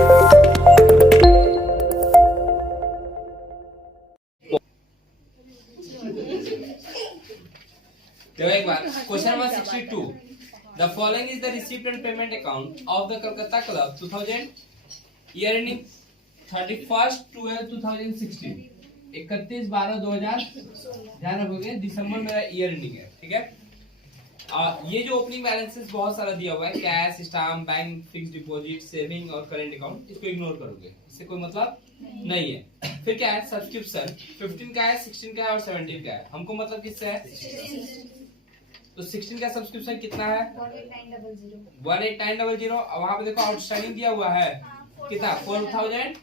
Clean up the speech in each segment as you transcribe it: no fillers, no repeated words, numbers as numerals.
देखो एक बार question number 62 the following is the receipt and payment account of the Calcutta club 2000 year ending 31/12/2016 31/12/2000 ध्यान रखोगे दिसंबर मेरा ईयर एंडिंग है, ठीक है। ये जो ओपनिंग बैलेंसेस बहुत सारा दिया हुआ है, cash, stamp, bank, fix deposit, saving और करेंट अकाउंट, इसको इग्नोर करोगे, इससे कोई मतलब नहीं है। फिर क्या है, सब्सक्रिप्शन 15 का है, 16 का है और 17 का है। हमको मतलब किससे है, तो 16 का सब्सक्रिप्शन कितना है 18900। वहां पे देखो आउटस्टैंडिंग दिया हुआ है कितना 4100,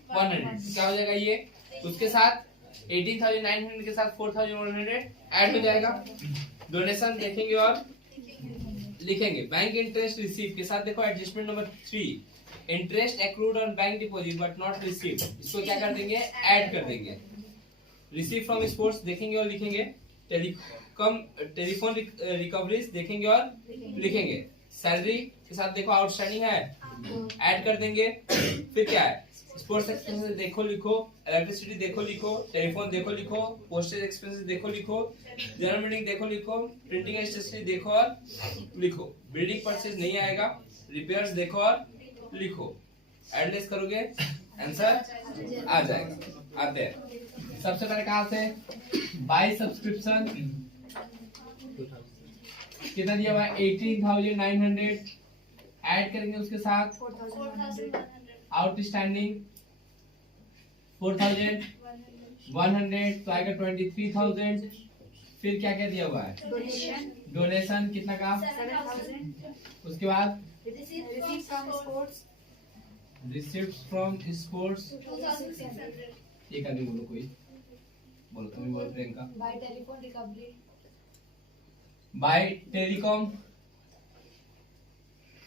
क्या हो जाएगा ये, उसके साथ 18900 के साथ 4100 ऐड हो जाएगा। डोनेशन देखेंगे और लिखेंगे। बैंक इंटरेस्ट रिसीव के साथ देखो adjustment number 3 interest accrued on bank deposit but not received, इसको क्या कर देंगे, ऐड कर देंगे। रिसीव फ्रॉम स्पोर्ट्स देखेंगे और लिखेंगे। टेलीफोन रिकवरीज देखेंगे और लिखेंगे। सैलरी के साथ देखो आउटस्टैंडिंग है, ऐड कर देंगे। फिर क्या है, स्पोर्ट्स एक्सपेंसेस देखो लिखो, इलेक्ट्रिसिटी देखो लिखो, टेलीफोन देखो लिखो, पोस्टेज एक्सपेंसेस देखो लिखो, जनरल मीटिंग देखो लिखो, प्रिंटिंग स्टेशनरी देखो और लिखो। बिल्डिंग परचेज नहीं आएगा, रिपेयर्स देखो और लिखो। एडलेस करोगे आंसर आ जाएगा। आते हैं सबसे पहले कहां से, बाय सब्सक्रिप्शन कितना दिया हुआ है 18900, ऐड करेंगे उसके साथ आउटस्टैंडिंग 4100 तो आएगा 23000। फिर क्या क्या दिया हुआ है, डोनेशन कितना का 7000। उसके बाद रिसीप्ट फ्रॉम स्पोर्ट्स 2600। एक आदमी बोलो, कोई बोलो, तुम्हें बोल Priyanka. By telephone recovery by telecom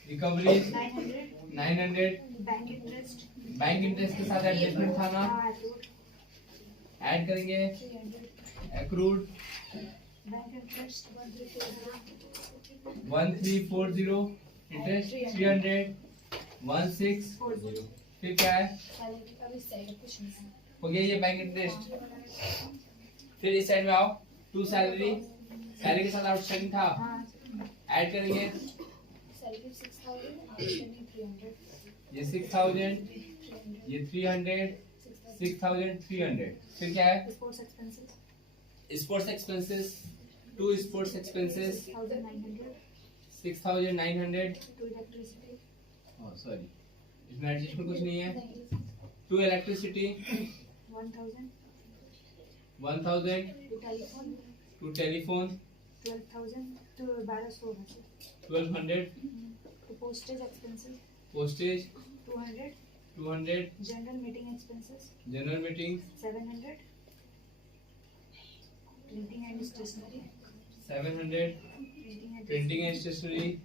recovery 900। Bank interest के साथ एडजस्टमेंट था ना, ऐड करेंगे। Accrued bank interest 1340, interest 300 1640। फिर क्या है, हो गया ये बैंक इंटरेस्ट। फिर इस साइड में आओ, टू सैलरी, सैलरी के साथ आउटस्टैंडिंग था, ऐड करेंगे। ये 6000, ये 300, 6300। फिर क्या है, sports expenses, to sports expenses 6900। Sorry इसमें एडजस्टमेंट कुछ नहीं है। To electricity 1000, to telephone 1200, postage expenses postage 200, general meeting expenses general meeting 700, printing and stationery 700, printing and stationery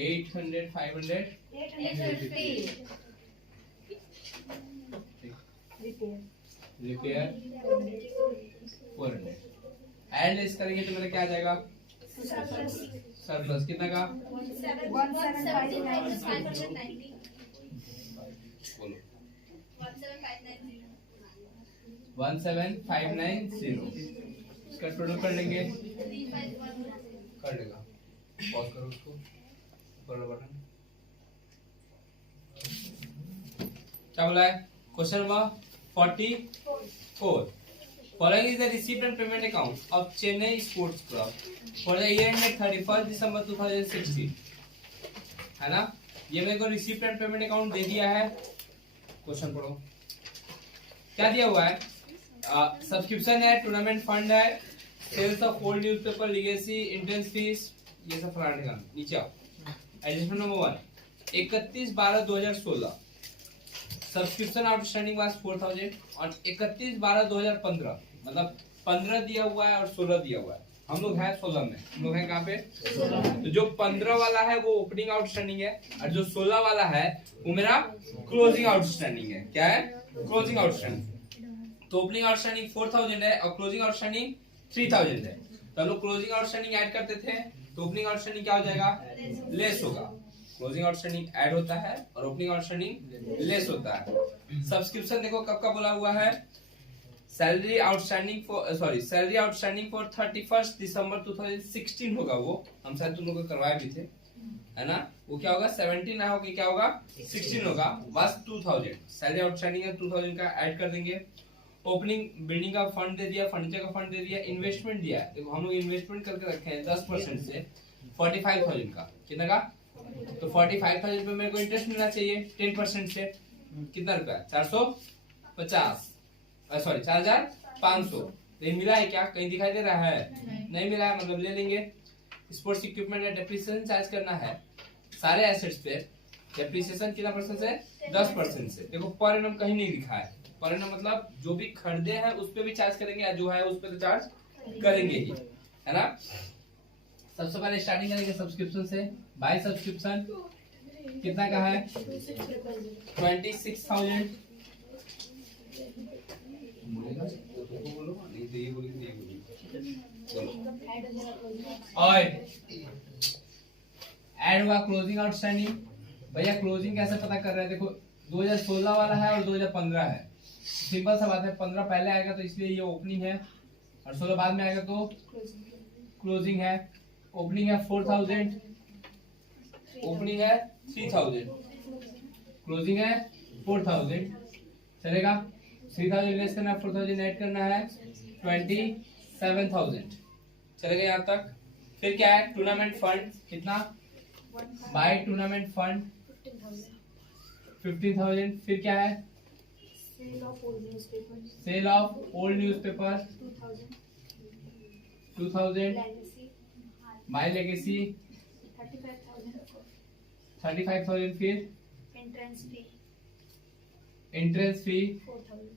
800 500, repair 400। Add less करेंगे तो मेरा क्या आ जाएगा, सरप्लस कितना का, 17590 बोलो 17590। इसका टोटल कर लेंगे, कर लेगा। पॉज करो उसको, ऊपर वाला बटन। क्या बोला है, question number 44 following is the receipt and payment account of Chennai sports club for the year ended 31 December 2016, है ना। ये मेरे को रिसीप्ट एंड पेमेंट अकाउंट दे दिया है। क्वेश्चन पढ़ो, क्या दिया हुआ है, सब्सक्रिप्शन है, टूर्नामेंट फंड है, sales of old newspaper, legacy, entrance fees, ये सब फराने का। नीचे आओ, adjustment number 1 31/12/2016 subscription outstanding was 4000 और 31/12/2015 मतलब 15 दिया हुआ है और 16 दिया हुआ है। हम लोग हैं 16 में, हम लोग हैं कहाँ पे, तो जो 15 वाला है वो ओपनिंग आउटस्टैंडिंग है और जो 16 वाला है वो मेरा क्लोजिंग आउटस्टैंडिंग है। क्या है, क्लोजिंग आउटस्टैंडिंग। तो ओपनिंग आउटस्टैंडिंग 4000 है और क्लोजिंग आउटस्टैंडिंग 3000 है। तो हम लोग क्लोजिंग आउटस्टैंडिंग ऐड करते थे तो ओपनिंग आउटस्टैंडिंग क्या हो जाएगा, लेस होगा। क्लोजिंग आउटस्टैंडिंग ऐड होता है और ओपनिंग आउटस्टैंडिंग लेस होता है। सब्सक्रिप्शन देखो कब का बोला हुआ है, सैलरी आउटस्टैंडिंग फॉर 31 दिसंबर 2016 होगा वो, हम शायद तुम लोग को करवाए भी थे, है ना। वो क्या होगा 17 ना होगा, क्या होगा 16 होगा, बस 2000 सैलरी आउटस्टैंडिंग है 2000 का ऐड कर देंगे। ओपनिंग बिल्डिंग का फंड दे दिया, फर्नीचर का फंड दे दिया, इन्वेस्टमेंट दिया, देखो हम लोग इन्वेस्टमेंट करके रखे हैं 10% से 45,000 का, कितना का, तो 45,000 पे मेरे को इंटरेस्ट मिलना चाहिए 10% से, कितना रुपया 450, सॉरी 4,500। ये मिला है क्या, कहीं दिखाई दे रहा है, नहीं मिला है, मतलब ले लेंगे। स्पोर्ट्स इक्विपमेंट का डेप्रिसिएशन चार्ज करना है सारे एसेट्स पे, डेप्रिसिएशन कितना परसेंट से, 10% से। देखो पर एनम कहीं नहीं लिखा है, पर एनम मतलब जो भी खरीदे हैं उस पे भी चार्ज करेंगे, या जो है उस पे तो चार्ज करेंगे ही, है ना। सबसे पहले स्टार्टिंग करेंगे सब्सक्रिप्शन से। बाय सब्सक्रिप्शन कितना का है, 26,000। और ऐड हुआ क्लोजिंग आउटस्टैंडिंग। भैया क्लोजिंग कैसे पता कर रहे हैं, देखो 2016 वाला है और 2015 है, सिंपल सा बात है, 15 पहले आएगा तो इसलिए ये ओपनिंग है, और 16 बाद में आएगा तो क्लोजिंग है। ओपनिंग है 4,000, ओपनिंग है 3,000, क्लोजिंग है 4,000, चलेगा। 3,000 लेस करना है, 4,000 ऐड करना है, 27,000 चलेगा यहाँ तक। फिर क्या है, टूर्नामेंट फंड कितना, बाय टूर्नामेंट फंड 15,000। फिर क्या है, Sale of old newspapers. Sale of old newspaper 2,000, Legacy. By legacy 35,000. 35,000। फिर Entrance fee. Entrance fee 4,000.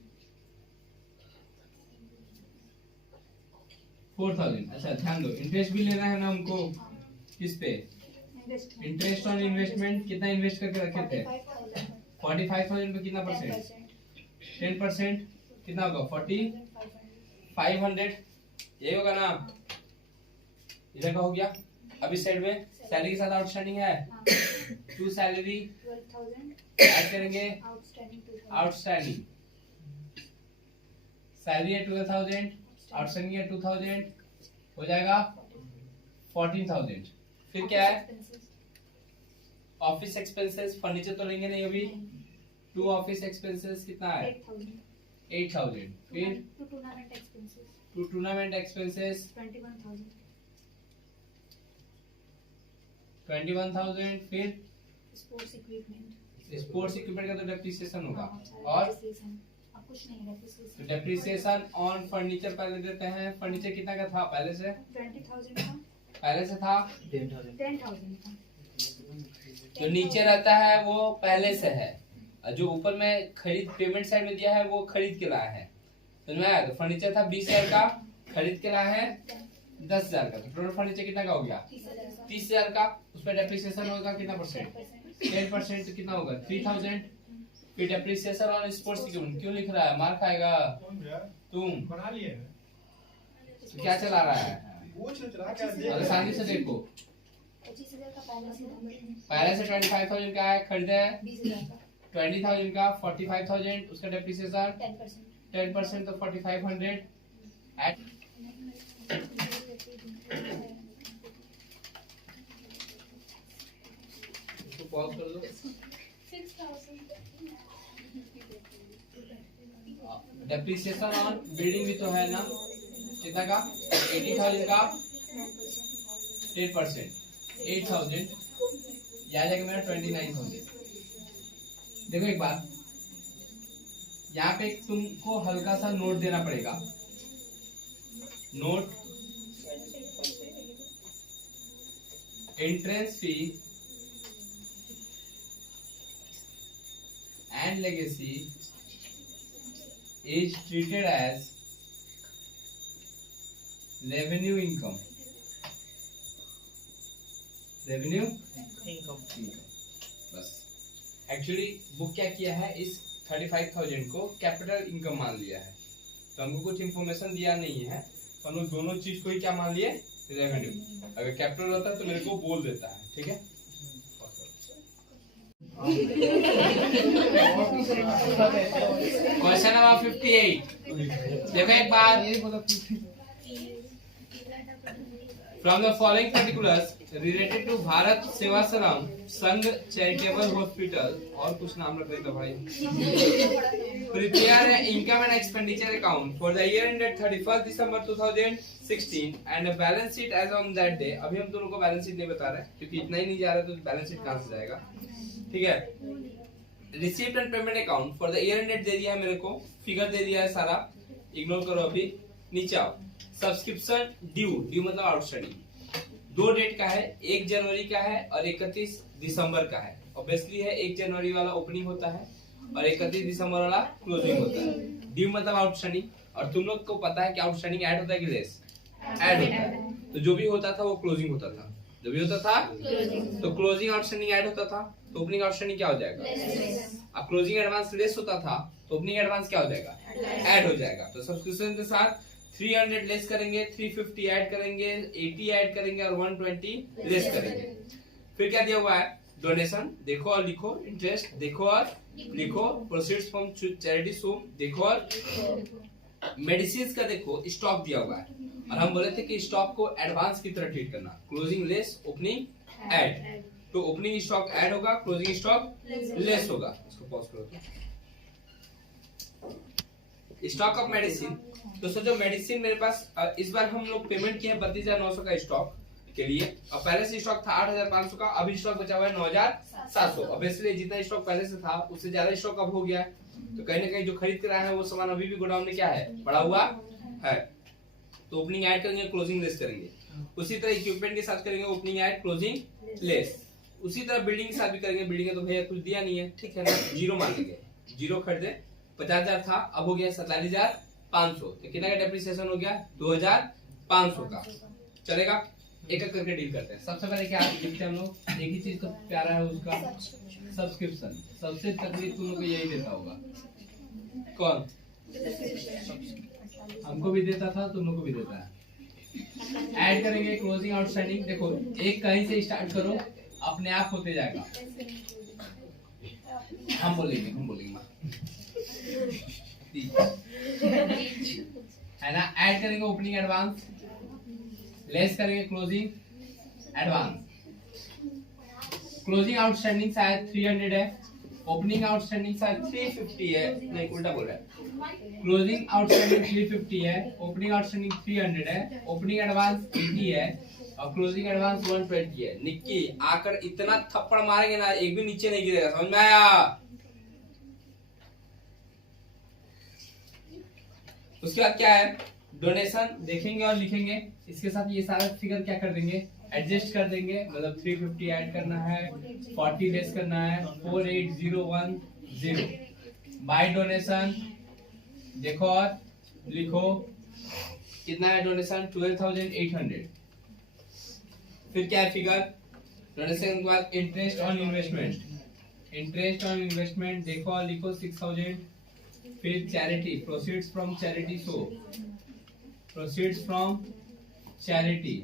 4,000। अच्छा ध्यान दो, इंटरेस्ट भी लेना है ना उनको, किस पे, Investment. इंटरेस्ट ऑन इन्वेस्टमेंट कितना इन्वेस्ट करके रखे थे, 45,000. 45,000 पे कितना परसेंट, 10%. 10% कितना होगा 4,500, यही होगा ना। इधर का हो गया। अब इस साइड में सैलरी के साथ आउटस्टैंडिंग है, टू सैलरी 12,000. ऐड करेंगे, Outstanding 2,000. आउटस्टैंडिंग सैलरी है 12,000, आउटस्टैंडिंग है 2,000, हो जाएगा 14,000। फिर क्या है, Expenses. ऑफिस एक्सपेंसेस, फर्नीचर तो लेंगे नहीं अभी, टू ऑफिस एक्सपेंसेस कितना है 8,000. 8,000। फिर Two tournament expenses. To tournament expenses 21,000. 21,000। फिर Sports equipment. स्पोर्ट्स इक्विपमेंट का तो डेप्रिसिएशन होगा, सारा और depreciation. अब कुछ नहीं है depreciation. डेप्रिसिएशन ऑन फर्नीचर पहले देते हैं। फर्नीचर कितना का था पहले से, 20,000 था. पहले से था, 10,000 था. जो नीचे रहता है वो पहले से है, और जो ऊपर में खरीद पेमेंट साइड में दिया है वो खरीद के लाया है, समझ में आया। तो फर्नीचर था 20,000 का, खरीद के लाया है 10,000 का, तो टोटल फर्नीचर कितना का हो गया 30,000 का। उस पर डेप्रिसिएशन होगा कितना परसेंट, 10%, तो कितना होगा 3,000। फिर डेप्रिसिएशन ऑन स्पोर्ट्स इक्विपमेंट, क्यों लिख रहा है, मार खाएगा तुम, बना लिए तो क्या चला रहा है, अरे शांति से देखो। 25,000 का पहले से था. पहले से 25,000 का है, खरीदा है 20,000 का. 20,000 का, 45,000 उसका डेप्रिसिएशन 10%. 10%, तो 4,500 ऐड। इसको पॉज कर दो। 6,000. डेप्रिसिएशन ऑन बिल्डिंग भी तो है ना, कितना का 80,000 का 10%, 8,000, यहाँ जाके मेरा 29,000। देखो एक बात, यहाँ पे तुमको हल्का सा नोट देना पड़ेगा, note entrance fee and legacy is treated as revenue income. Revenue income. बस एक्चुअली बुक क्या किया है, इस 35,000 को कैपिटल इनकम मान लिया है, तो हमको कुछ इंफॉर्मेशन दिया नहीं है, तो हम लोग दोनों चीज को ही क्या मान लिए, रेवेन्यू। अगर कैपिटल रहता है तो मेरे को बोल देता है, ठीक है। क्वेश्चन नंबर 58 देखो एक बार, from the following particulars related to Bharat Sevashram Sangh charitable hospital, और कुछ नाम रख देता भाई, prepare income and expenditure account for the year ended 31 December 2016 and balance sheet as on that day. अभी हम दोनों को बैलेंस शीट नहीं बता रहे क्योंकि इतना ही नहीं जा रहा तो बैलेंस शीट कहां से जाएगा, ठीक है। Receipt and payment account for the year ended दे दिया है मेरे को, फिगर दे दिया है सारा, इग्नोर करो अभी, नीचे आओ। सब्सक्रिप्शन ड्यू, ड्यू मतलब आउटस्टैंडिंग, दो डेट का है, 1 जनवरी का है और 31 दिसंबर का है। ऑब्वियसली है 1 जनवरी वाला ओपनिंग होता है और 31 दिसंबर वाला क्लोजिंग होता है। ड्यू मतलब आउटस्टैंडिंग, और तुम लोग को पता है कि आउटस्टैंडिंग ऐड होता है कि लेस, ऐड होता है। तो जो भी होता था वो क्लोजिंग होता था, जो भी होता था तो क्लोजिंग आउटस्टैंडिंग ऐड होता था, तो ओपनिंग आउटस्टैंडिंग क्या हो जाएगा, अब क्लोजिंग एडवांस लेस होता था तो ओपनिंग एडवांस क्या हो जाएगा, ऐड हो जाएगा। तो सब्सक्रिप्शन के साथ 300 लेस करेंगे, 350 ऐड करेंगे, 80 ऐड करेंगे और 120 लेस करेंगे। फिर क्या दिया हुआ है, डोनेशन देखो और लिखो, इंटरेस्ट देखो और लिखो, प्रोसीड्स फ्रॉम चैरिटी सूम देखो और, मेडिसिन का देखो स्टॉक दिया हुआ है और हम बोले थे कि स्टॉक को एडवांस की तरह ट्रीट करना, क्लोजिंग लेस ओपनिंग ऐड, तो ओपनिंग स्टॉक ऐड होगा, क्लोजिंग स्टॉक लेस होगा। इसको पॉज करो। स्टॉक ऑफ मेडिसिन, तो सोचो मेडिसिन मेरे पास इस बार हम लोग पेमेंट किया है 32,900 का स्टॉक के लिए, और पहले से स्टॉक था 8,500 का, अभी स्टॉक बचा हुआ है 9,700। ऑब्वियसली जितना स्टॉक पहले से था उससे ज्यादा स्टॉक अब हो गया है, तो कहीं ना कहीं जो खरीद कर आया है वो सामान अभी भी गोडाउन में क्या है, पड़ा हुआ है। तो ओपनिंग ऐड करेंगे, क्लोजिंग लेस करेंगे। उसी तरह इक्विपमेंट के साथ करेंगे ओपनिंग ऐड, क्लोजिंग लेस। उसी तरह बिल्डिंग के साथ भी करेंगे, बिल्डिंग है तो भैया कुछ दिया नहीं है, ठीक है ना, जीरो मान लेंगे, जीरो खरीदे, 50,000 था अब हो गया 47,500, तो कितना का डेप्रिसिएशन हो गया, 2,500 का। चलेगा, एक एक करके डील करते हैं। सबसे पहले क्या लिखते हैं हम लोग, एक ही चीज तो प्यारा है उसका, सब्सक्रिप्शन। सबसे तकलीफ तुम लोग को यही देता होगा, कौन, हमको भी देता था, तुम लोग को भी देता है। ऐड करेंगे, क्लोजिंग आउटस्टैंडिंग, देखो एक कहीं से स्टार्ट करो, अपने आप होते जाएगा। हम बोलेंगे है ना। ऐड करेंगे ओपनिंग एडवांस, लेस करेंगे क्लोजिंग एडवांस। क्लोजिंग आउटस्टैंडिंग शायद 300 है, ओपनिंग आउटस्टैंडिंग शायद 350 है, नहीं उल्टा बोल रहा है, क्लोजिंग आउटस्टैंडिंग 350 है, ओपनिंग आउटस्टैंडिंग 300 है, ओपनिंग एडवांस 80 है और क्लोजिंग एडवांस 120 है। निक्की आकर इतना थप्पड़ मारेंगे ना, एक भी नीचे नहीं गिरेगा, समझ में आया। उसके बाद क्या है, डोनेशन देखेंगे और लिखेंगे, इसके साथ ये सारा फिगर क्या कर देंगे, एडजस्ट कर देंगे, मतलब 350 ऐड करना है, 40 लेस करना है, 48,010। बाय डोनेशन देखो और लिखो, कितना है डोनेशन, 12,800। फिर क्या है फिगर, डोनेशन के बाद interest on investment, interest on investment देखो और लिखो 6,000। फिर charity, proceeds from charity, so proceeds from charity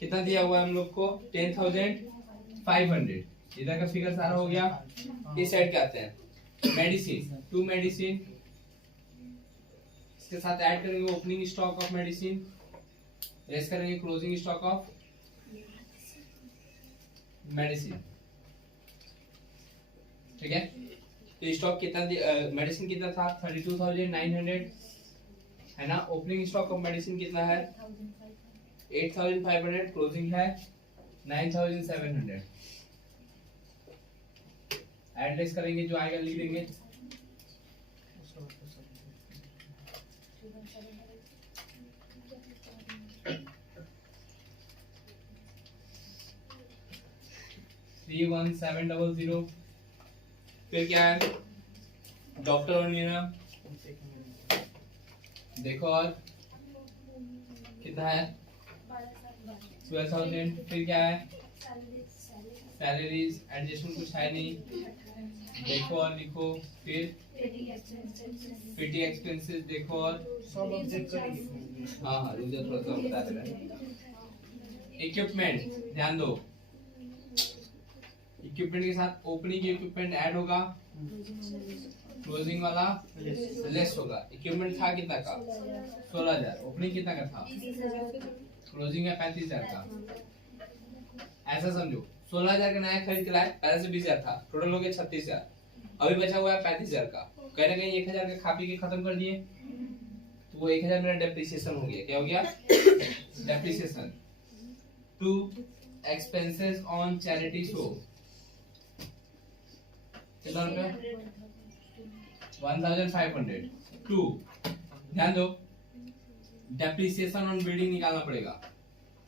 कितना दिया हुआ है हम लोग को, 10,500। इधर का फिगर सारा हो गया। इस साइड क्या आते हैं, मेडिसिन, 2 मेडिसिन, इसके साथ ऐड करेंगे opening stock of medicine, less करेंगे क्लोजिंग स्टॉक ऑफ मेडिसिन, ठीक है। तो स्टॉक कितना, मेडिसिन कितना था, 32,900 है ना। ओपनिंग स्टॉक ऑफ मेडिसिन कितना है, 8,500, क्लोजिंग है 9,700। एडलेस करेंगे, जो आएगा लिख देंगे। $31700। फिर क्या है, डॉक्टर और नीना देखो और कितना है, 12,000। फिर क्या है, सैलरीज, एडजस्टमेंट कुछ है नहीं, देखो और लिखो। फिर पीटी एक्सपेंसेस देखो और, हाँ रुक जा थोड़ा सा बता दे रहा है। इक्विपमेंट ध्यान दो, इक्विपमेंट के साथ ओपनिंग इक्विपमेंट ऐड होगा, क्लोजिंग वाला लेस होगा। इक्विपमेंट था कितना का 16,000, ओपनिंग कितना का था, क्लोजिंग है 35,000 का। ऐसा समझो 16,000 का नया खरीद के लाए, पहले से 20,000 था, टोटल हो गया 36,000, अभी बचा हुआ है 35,000 का। कहीं ना कहीं 1,000 का खा पी के खत्म कर दिए, तो वो 1,000 मेरा डेप्रिसिएशन हो गया। क्या हो गया, depreciation. 2 expenses on charity show, कितना रुपया 1,500। 2 ध्यान दो, डेप्रिसिएशन ऑन बिल्डिंग निकालना पड़ेगा।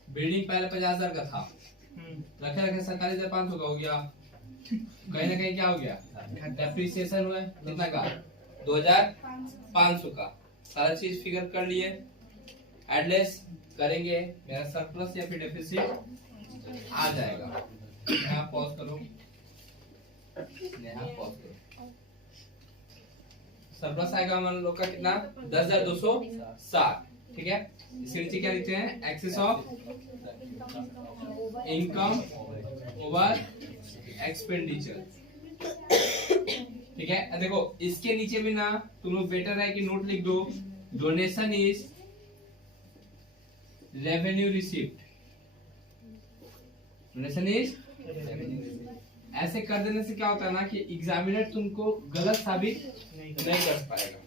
बिल्डिंग पहले 50,000 का था, रखे 47,500 का हो गया। कहीं ना कहीं क्या हो गया, डेप्रिसिएशन हुआ कितना का 2,500 का। सारा चीज फिगर कर लिए, एडलेस करेंगे, मेरा सरप्लस या फिर डेफिसिट आ जाएगा। यहाँ पॉज करो, यहाँ पॉज करो। सरप्लस आएगा हम लोग का कितना 10,260, ठीक है। इसके नीचे क्या लिखते हैं, excess of income over expenditure, ठीक है। अब देखो इसके नीचे भी ना तुम लोग बेटर है कि नोट लिख दो, donation is revenue received, donation is. ऐसे कर देने से क्या होता है ना कि एग्जामिनर तुमको गलत साबित नहीं कर पाएगा।